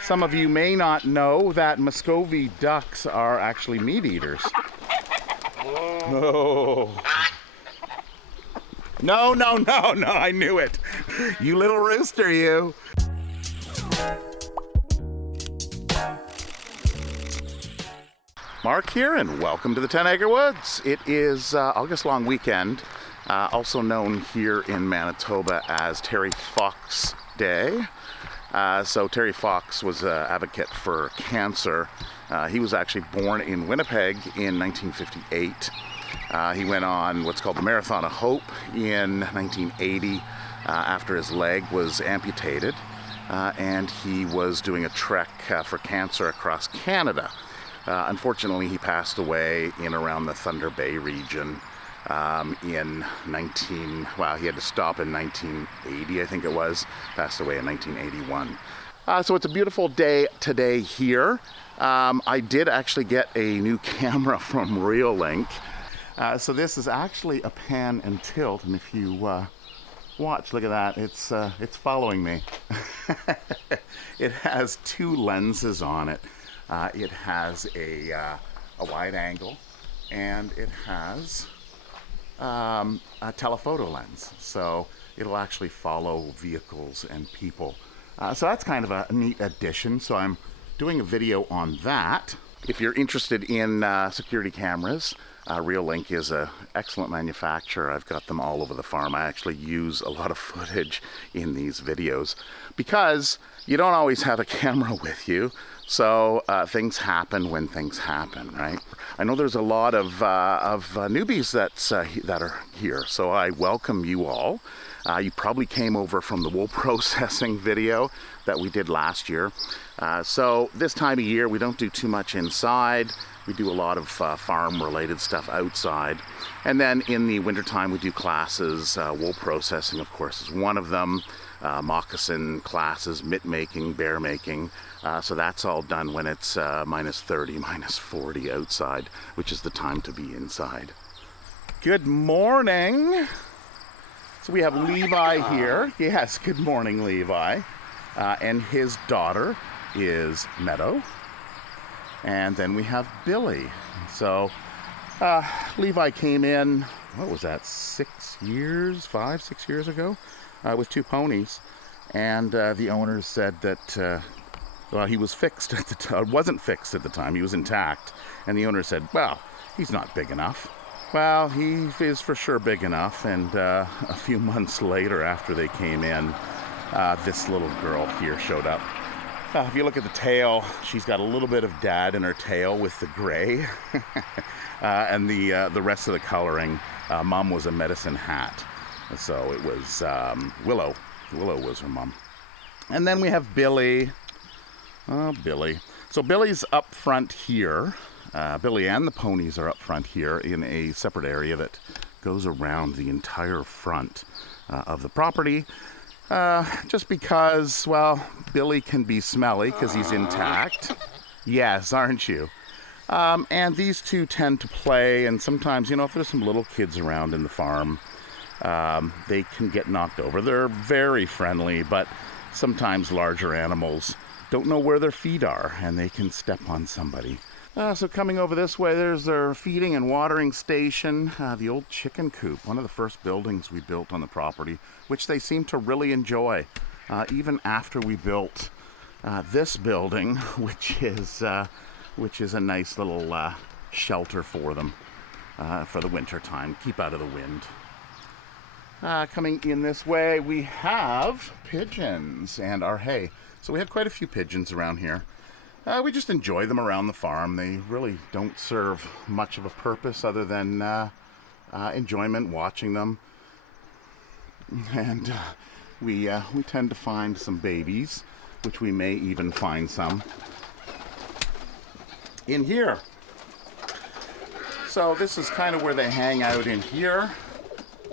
Some of you may not know that Muscovy ducks are actually meat eaters. Oh. No, no, no, no, I knew it. You little rooster, you. Mark here, and welcome to the 10 Acre Woods. It is August long weekend, also known here in Manitoba as Terry Fox Day. So Terry Fox was an advocate for cancer. He was actually born in Winnipeg in 1958. He went on what's called the Marathon of Hope in 1980 after his leg was amputated, and he was doing a trek for cancer across Canada. Unfortunately, he passed away in around the Thunder Bay region he had to stop in 1980, I think it was. Passed away in 1981. So it's a beautiful day today here. I did actually get a new camera from Reolink. So this is actually a pan and tilt, and if you watch, look at that, it's following me. It has two lenses on it. It has a wide angle, and it has a telephoto lens, so it'll actually follow vehicles and people. So that's kind of a neat addition, so I'm doing a video on that. If you're interested in security cameras, Reolink is an excellent manufacturer. I've got them all over the farm. I actually use a lot of footage in these videos because you don't always have a camera with you. So things happen when things happen, right? I know there's a lot of newbies that are here, so I welcome you all. You probably came over from the wool processing video that we did last year. So this time of year, we don't do too much inside. We do a lot of farm-related stuff outside. And then in the wintertime, we do classes. Wool processing, of course, is one of them. Moccasin classes, mitt making, bear making. So that's all done when it's minus 30, minus 40 outside, which is the time to be inside. Good morning. So we have Levi here. Yes, good morning, Levi. And his daughter is Meadow. And then we have Billy. So Levi came in, what was that, 6 years ago, with two ponies. And the owner said that, well, he was fixed at the time, wasn't fixed at the time, he was intact. And the owner said, well, he's not big enough. Well, he is for sure big enough. And a few months later, after they came in, this little girl here showed up. If you look at the tail, she's got a little bit of dad in her tail with the gray. And the rest of the coloring, mom was a medicine hat. So it was Willow. Willow was her mom. And then we have Billy. Oh, Billy. So Billy's up front here. Billy and the ponies are up front here in a separate area that goes around the entire front of the property. Just because, well, Billy can be smelly because he's intact. Yes, aren't you? And these two tend to play, and sometimes, if there's some little kids around in the farm, they can get knocked over. They're very friendly, but sometimes larger animals don't know where their feet are, and they can step on somebody. So coming over this way, there's their feeding and watering station, the old chicken coop, one of the first buildings we built on the property, which they seem to really enjoy, even after we built this building, which is a nice little shelter for them for the winter time, keep out of the wind. Coming in this way, we have pigeons and our hay. So we have quite a few pigeons around here. We just enjoy them around the farm. They really don't serve much of a purpose other than enjoyment, watching them. And we tend to find some babies, which we may even find some in here. So this is kind of where they hang out in here.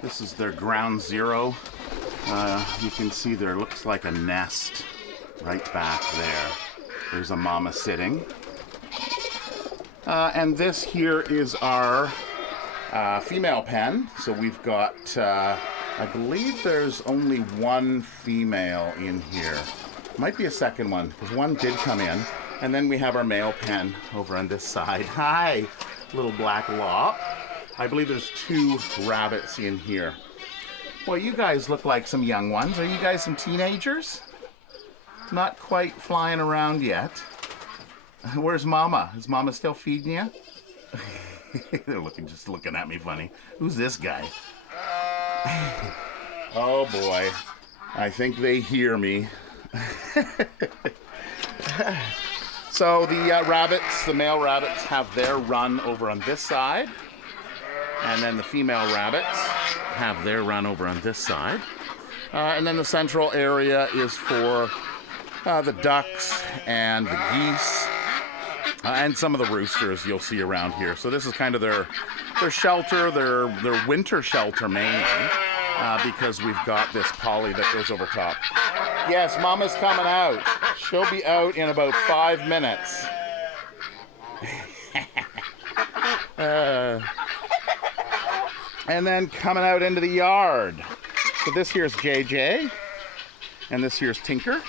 This is their ground zero. You can see there looks like a nest right back there. There's a mama sitting. And this here is our female pen. So we've got, I believe there's only one female in here. Might be a second one, because one did come in. And then we have our male pen over on this side. Hi, little black lop. I believe there's 2 rabbits in here. Well, you guys look like some young ones. Are you guys some teenagers? Not quite flying around yet. Where's Mama? Is Mama still feeding you? They're just looking at me funny. Who's this guy? Oh boy. I think they hear me. So the rabbits, the male rabbits, have their run over on this side. And then the female rabbits have their run over on this side. And then the central area is for the ducks and the geese. And some of the roosters you'll see around here. So this is kind of their shelter, their winter shelter mainly, because we've got this poly that goes over top. Yes, Mama's coming out. She'll be out in about 5 minutes. And then coming out into the yard. So this here's JJ, and this here's Tinker.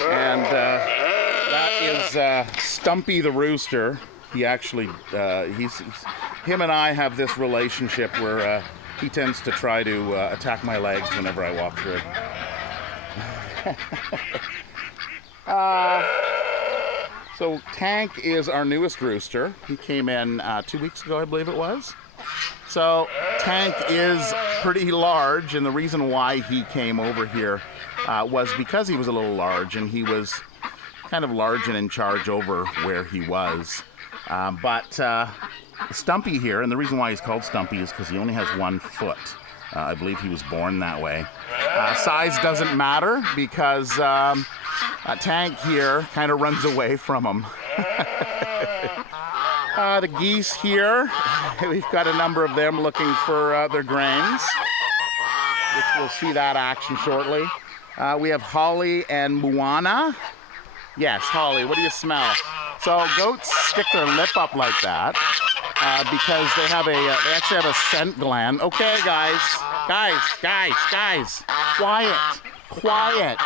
And that is Stumpy the rooster. He actually, him and I have this relationship where he tends to try to attack my legs whenever I walk through. So Tank is our newest rooster. He came in 2 weeks ago, I believe it was. So Tank is pretty large, and the reason why he came over here was because he was a little large, and he was kind of large and in charge over where he was. But Stumpy here, and the reason why he's called Stumpy is because he only has 1 foot. I believe he was born that way. Size doesn't matter because Tank here kind of runs away from him. The geese here, we've got a number of them looking for their grains, which we'll see that action shortly. We have Holly and Moana. Yes, Holly, what do you smell? So goats stick their lip up like that because they actually have a scent gland. Okay, guys, quiet.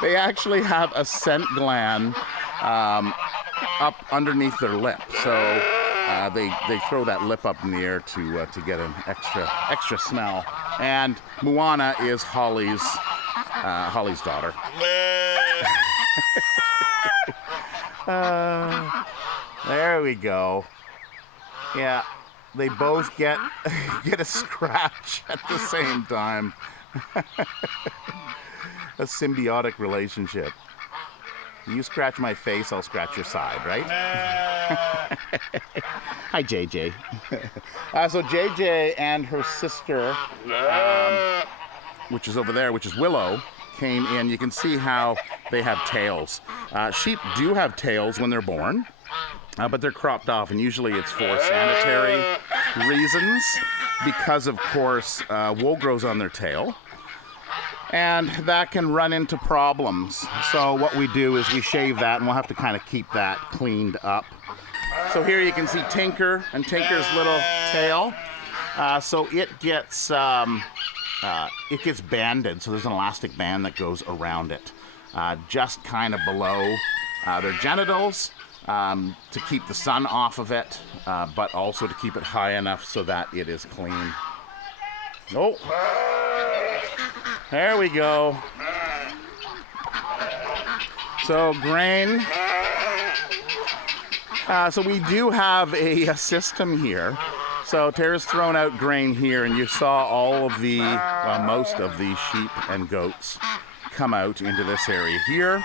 They actually have a scent gland up underneath their lip, so they throw that lip up in the air to get an extra smell. And Moana is Holly's daughter. There we go. Yeah, they both get a scratch at the same time. A symbiotic relationship. You scratch my face, I'll scratch your side, right? Hi, JJ. So JJ and her sister, which is over there, which is Willow, came in. You can see how they have tails. Sheep do have tails when they're born, but they're cropped off, and usually it's for sanitary reasons because, of course, wool grows on their tail. And that can run into problems. So what we do is we shave that, and we'll have to kind of keep that cleaned up. So here you can see Tinker and Tinker's little tail. So it gets banded. So there's an elastic band that goes around it, just kind of below their genitals, to keep the sun off of it, but also to keep it high enough so that it is clean. Oh. There we go. So grain. So we do have a system here. So Tara's thrown out grain here, and you saw all of the, most of the sheep and goats come out into this area here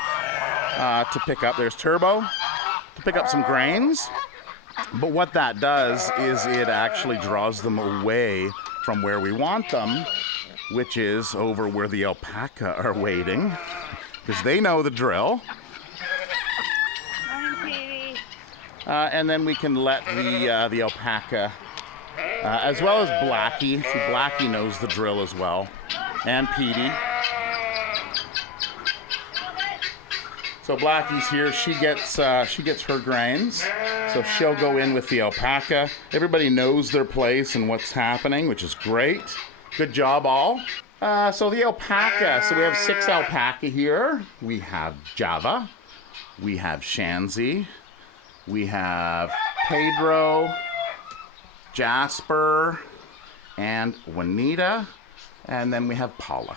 to pick up. There's Turbo to pick up some grains. But what that does is it actually draws them away from where we want them, which is over where the alpaca are waiting, because they know the drill. And then we can let the alpaca, as well as Blackie. See, Blackie knows the drill as well, and Petey. So Blackie's here. She gets her grains, so she'll go in with the alpaca. Everybody knows their place and what's happening, which is great. Good job, all. So the alpaca, so we have 6 alpaca here. We have Java, we have Shanzi, we have Pedro, Jasper, and Juanita, and then we have Paula.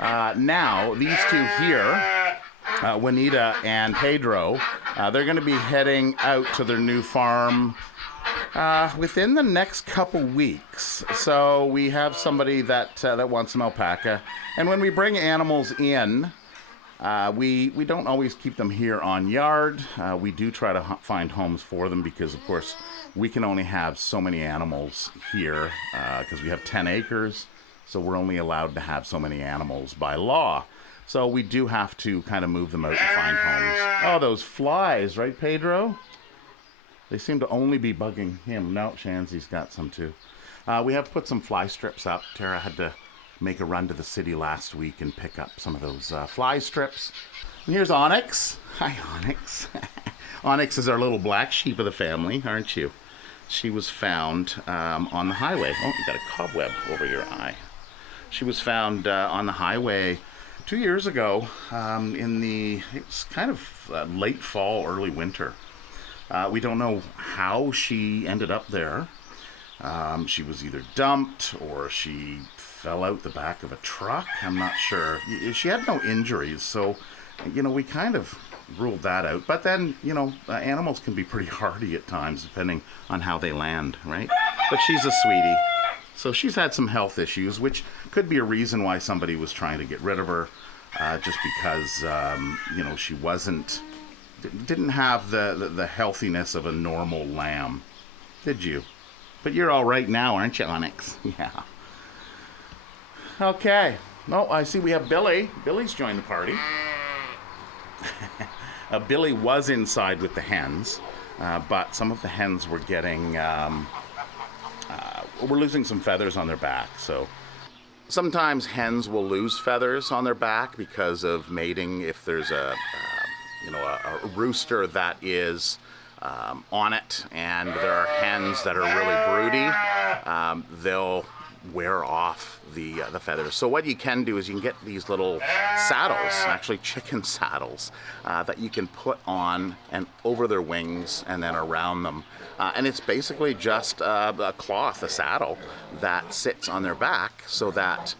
Now, these 2 here, Juanita and Pedro, they're going to be heading out to their new farm within the next couple weeks. So we have somebody that wants some alpaca, and when we bring animals in, we don't always keep them here on yard. We do try to find homes for them because, of course, we can only have so many animals here because we have 10 acres, so we're only allowed to have so many animals by law. So we do have to kind of move them out and find homes. Oh, those flies, right, Pedro? They seem to only be bugging him. No, Shanzi's got some too. We have put some fly strips up. Tara had to make a run to the city last week and pick up some of those fly strips. And here's Onyx. Hi, Onyx. Onyx is our little black sheep of the family, aren't you? She was found on the highway. Oh, you got a cobweb over your eye. She was found on the highway 2 years ago it's kind of late fall, early winter. We don't know how she ended up there. She was either dumped or she fell out the back of a truck. I'm not sure. She had no injuries, so, we kind of ruled that out. But then, animals can be pretty hardy at times, depending on how they land, right? But she's a sweetie. So she's had some health issues, which could be a reason why somebody was trying to get rid of her, just because, she didn't have the healthiness of a normal lamb. Did you? But you're all right now, aren't you, Onyx? Yeah. Okay. Oh, I see we have Billy. Billy's joined the party. Billy was inside with the hens, but some of the hens were getting... we're losing some feathers on their back, so... Sometimes hens will lose feathers on their back because of mating. If there's a rooster that is on it, and there are hens that are really broody, they'll wear off the feathers. So what you can do is you can get these little saddles, actually chicken saddles, that you can put on and over their wings and then around them. And it's basically just a cloth, a saddle, that sits on their back so that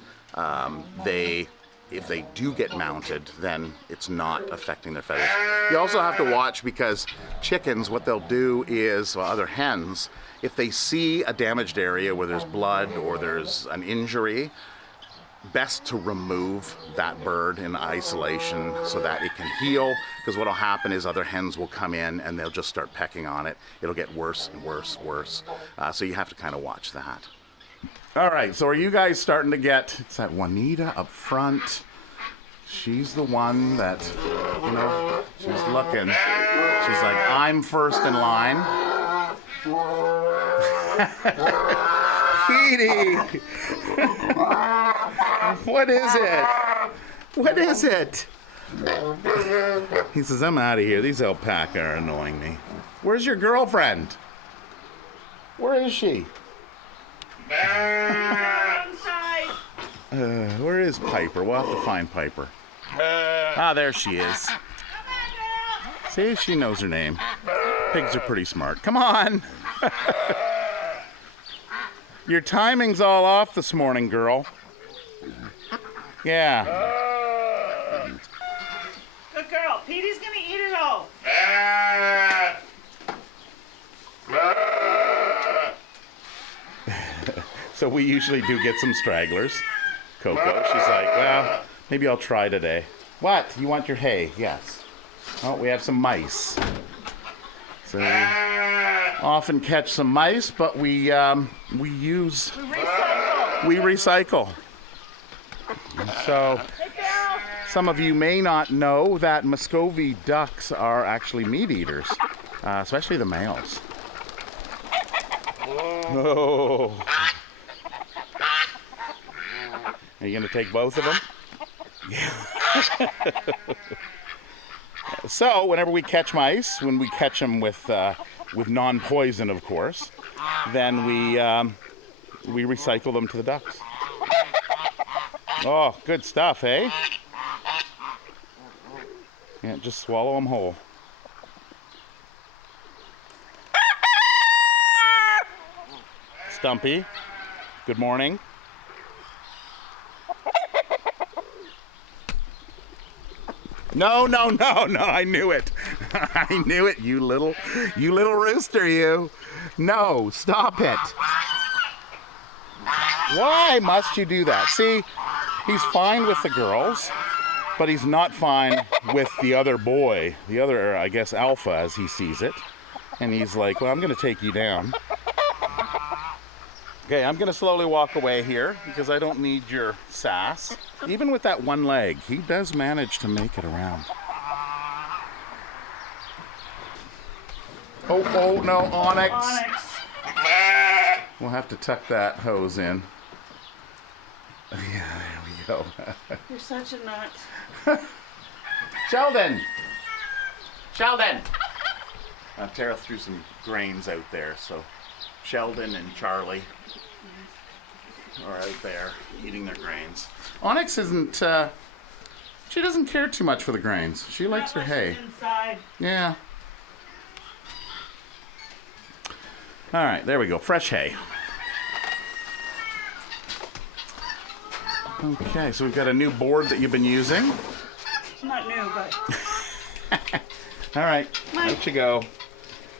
if they do get mounted, then it's not affecting their feathers. You also have to watch because chickens, what they'll do is, well, other hens, if they see a damaged area where there's blood or there's an injury, best to remove that bird in isolation so that it can heal, because what will happen is other hens will come in and they'll just start pecking on it. It'll get worse and worse and worse. So you have to kind of watch that. All right, so are you guys starting to get, it's that Juanita up front. She's the one that, she's looking. She's like, I'm first in line. Petey! What is it? What is it? He says, I'm out of here. These alpaca are annoying me. Where's your girlfriend? Where is she? Where is Piper? We'll have to find Piper. Ah, there she is. See, she knows her name. Pigs are pretty smart. Come on. Your timing's all off this morning, girl. Yeah. Good girl. Petey's gonna eat it all. So we usually do get some stragglers. Coco, she's like, well, maybe I'll try today. What? You want your hay? Yes. Oh, we have some mice. So we often catch some mice, but we recycle. So some of you may not know that Muscovy ducks are actually meat eaters, especially the males. Oh. Are you going to take both of them? Yeah. So, whenever we catch mice, when we catch them with non-poison, of course, then we recycle them to the ducks. Oh, good stuff, eh? Yeah, just swallow them whole. Stumpy, good morning. No, no, no, no, I knew it. I knew it, you little rooster, you. No, stop it. Why must you do that? See, he's fine with the girls, but he's not fine with the other boy, the other, I guess, alpha as he sees it. And he's like, well, I'm gonna take you down. Okay, I'm gonna slowly walk away here because I don't need your sass. Even with that one leg, he does manage to make it around. Oh, no, Onyx. Onyx. We'll have to tuck that hose in. Yeah, there we go. You're such a nut. Sheldon! Sheldon! Tara threw some grains out there, so Sheldon and Charlie are out there eating their grains. Onyx isn't, she doesn't care too much for the grains. She likes her hay. Inside. Yeah. All right, there we go. Fresh hay. Okay, so we've got a new board that you've been using. Not new, but... All right, out you go.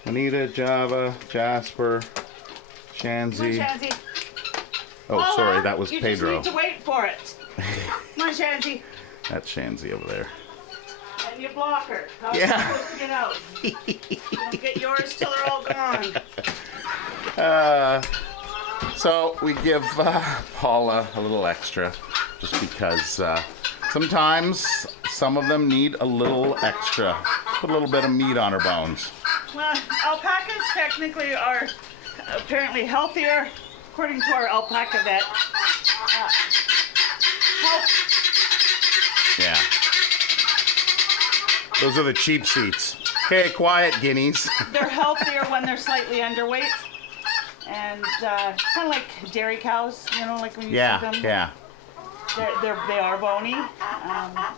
Anita, Java, Jasper, Shanzi. Come on, Shanzi. Oh, sorry, that was Pedro. You just need to wait for it. Come on, Shanzi. That's Shanzi over there. And you block her. How Yeah. are you supposed to get out? You don't get yours till they're all gone. So we give Paula a little extra just because sometimes some of them need a little extra. Put a little bit of meat on her bones. Well, alpacas technically are apparently healthier, according to our alpaca vet. Yeah. Those are the cheap seats. Okay, quiet, guineas. They're healthier when they're slightly underweight. And kind of like dairy cows, you know, like when you see them. Yeah, They are bony,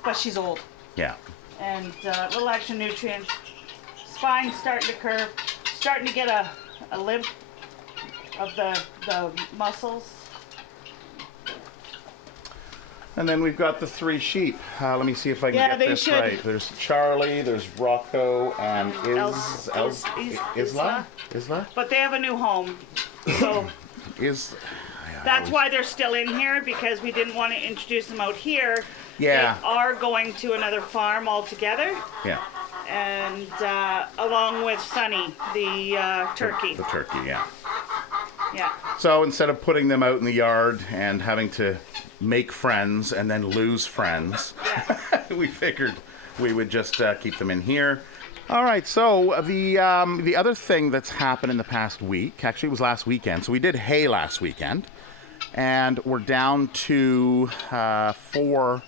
but she's old. yeah. And little extra nutrients. Spine's starting to curve, starting to get a limp of the muscles. And then we've got the 3 sheep. Let me see if I can get this right. There's Charlie, there's Rocco, and Isla. But they have a new home, so that's why they're still in here, because we didn't want to introduce them out here. Yeah. They are going to another farm altogether. Yeah. And along with Sunny, the turkey. The turkey, yeah. Yeah. So instead of putting them out in the yard and having to make friends and then lose friends, we figured we would just keep them in here. All right, so the other thing that's happened in the past week, actually it was last weekend, so we did hay last weekend, and we're down to 4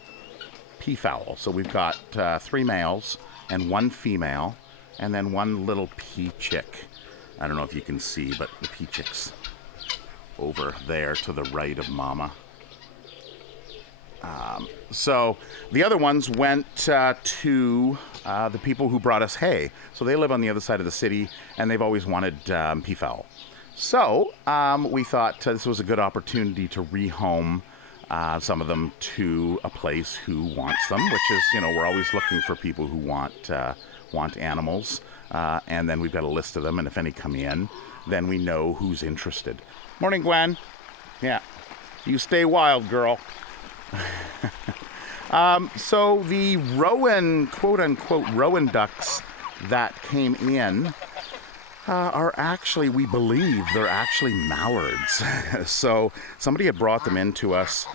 peafowl. So we've got 3 males and 1 female, and then 1 little pea chick. I don't know if you can see, but the pea chick's over there to the right of Mama. So the other ones went to the people who brought us hay. So they live on the other side of the city, and they've always wanted peafowl. So we thought this was a good opportunity to rehome some of them to a place who wants them, which is, you know, we're always looking for people who want animals. And then we've got a list of them, and if any come in, then we know who's interested. Morning, Gwen. Yeah. You stay wild, girl. So the Rowan, quote-unquote, Rowan ducks that came in are actually, we believe, they're actually mallards. So somebody had brought them in to us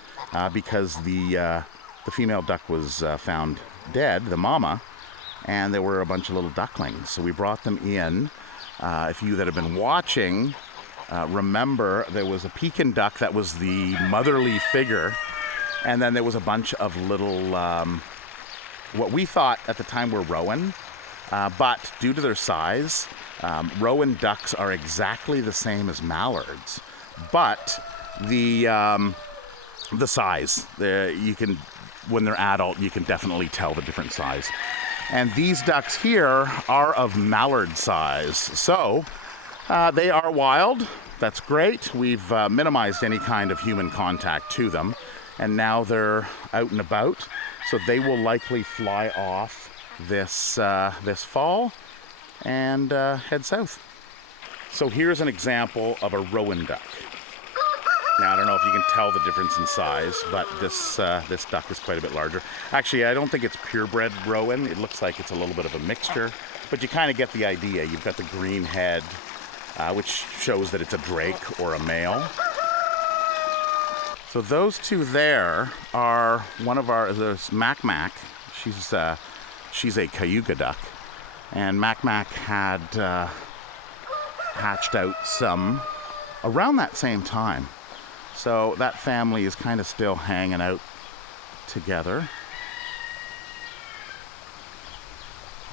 because the female duck was found dead, the mama, and there were a bunch of little ducklings. So we brought them in. If you that have been watching, remember there was a pekin duck that was the motherly figure. And then there was a bunch of little, what we thought at the time were rowan, but due to their size, rowan ducks are exactly the same as mallards. But the the size. You can, when they're adult, you can definitely tell the different size. And these ducks here are of mallard size. So they are wild. That's great. We've minimized any kind of human contact to them. And now they're out and about. So they will likely fly off this fall and head south. So here's an example of a rowan duck. Now, I don't know if you can tell the difference in size, but this duck is quite a bit larger. Actually, I don't think it's purebred rowan. It looks like it's a little bit of a mixture, but you kind of get the idea. You've got the green head, which shows that it's a drake or a male. So those two there are one of our, there's Mac Mac. She's a Cayuga duck. And Mac Mac had hatched out some around that same time. So that family is kind of still hanging out together.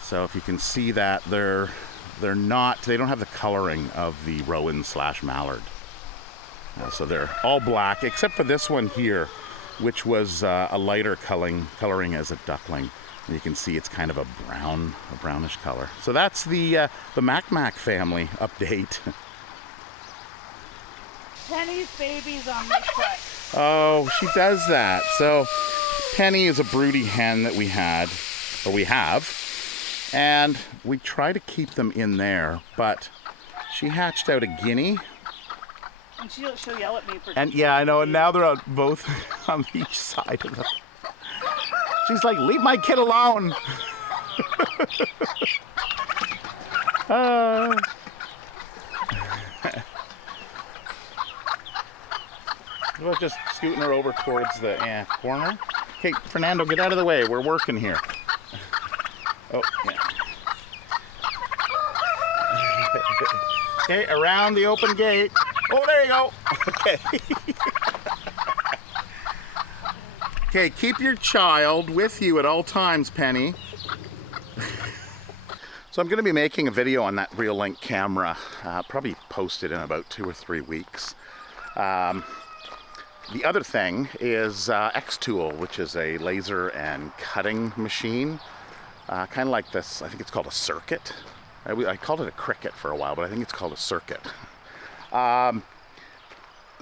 So if you can see that, they don't have the coloring of the rowan / mallard. So they're all black, except for this one here, which was a lighter coloring as a duckling. And you can see it's kind of a brownish color. So that's the Mac Mac family update. Penny's baby's on my foot. Oh, she does that. So Penny is a broody hen that we have, and we try to keep them in there, but she hatched out a guinea. And she'll yell at me for. And yeah, I know. And now they're both on each side of them. She's like, "Leave my kid alone." We're just scooting her over towards the corner. Okay, Fernando, get out of the way. We're working here. Oh, yeah. Okay, around the open gate. Oh, there you go. Okay. Okay, keep your child with you at all times, Penny. So I'm going to be making a video on that Reolink camera, probably posted in about 2 or 3 weeks. The other thing is X-Tool, which is a laser and cutting machine. Kind of like this, I think it's called a circuit. I called it a cricket for a while, but I think it's called a circuit.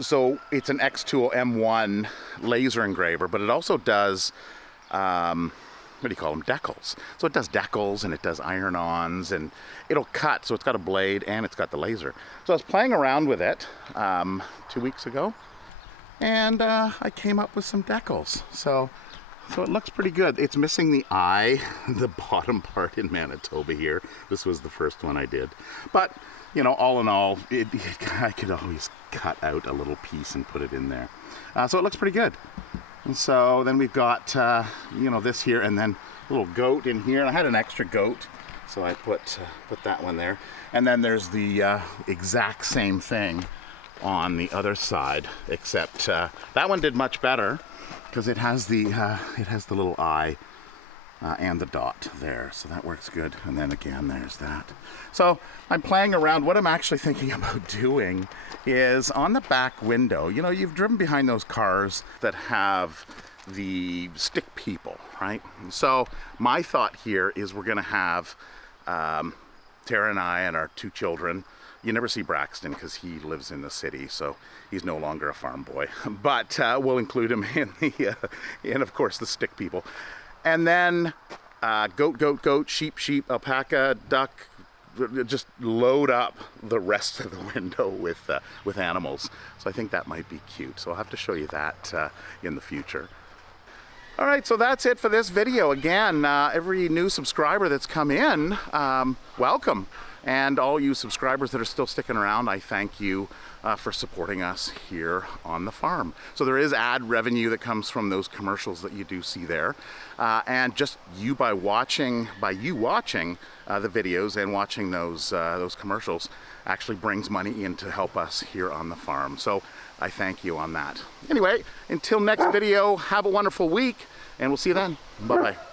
So it's an X-Tool M1 laser engraver, but it also does, what do you call them, decals. So it does decals and it does iron-ons and it'll cut. So it's got a blade and it's got the laser. So I was playing around with it 2 weeks ago. And I came up with some decals. So it looks pretty good. It's missing the eye, the bottom part in Manitoba here. This was the first one I did. But, you know, all in all, I could always cut out a little piece and put it in there. So it looks pretty good. And so then we've got, you know, this here and then a little goat in here. And I had an extra goat, so I put that one there. And then there's the exact same thing on the other side, except that one did much better because it has the little eye and the dot there, so that works good. And then again, there's that. So I'm playing around. What I'm actually thinking about doing is on the back window, you know, you've driven behind those cars that have the stick people, right? So my thought here is we're gonna have Tara and I and our 2 children. You never see Braxton because he lives in the city, so he's no longer a farm boy. But we'll include him in the, in of course the stick people. And then goat, sheep, alpaca, duck. Just load up the rest of the window with animals. So I think that might be cute. So I'll have to show you that in the future. All right, so that's it for this video. Again, every new subscriber that's come in, welcome. And all you subscribers that are still sticking around, I thank you for supporting us here on the farm. So there is ad revenue that comes from those commercials that you do see there. And just you by you watching the videos and watching those commercials actually brings money in to help us here on the farm. So I thank you on that. Anyway, until next video, have a wonderful week and we'll see you then. Bye-bye.